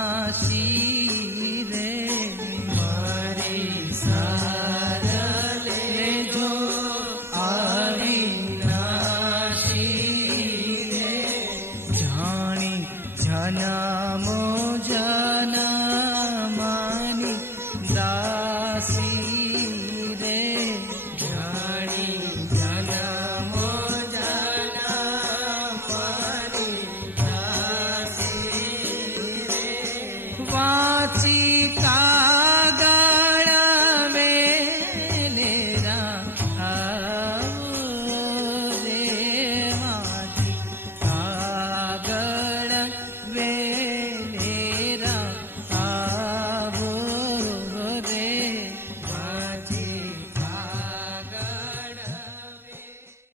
અવિનાશી રે મારી સાર લેજો અવિનાશી રે જાણી જનામો જના માની દાસી see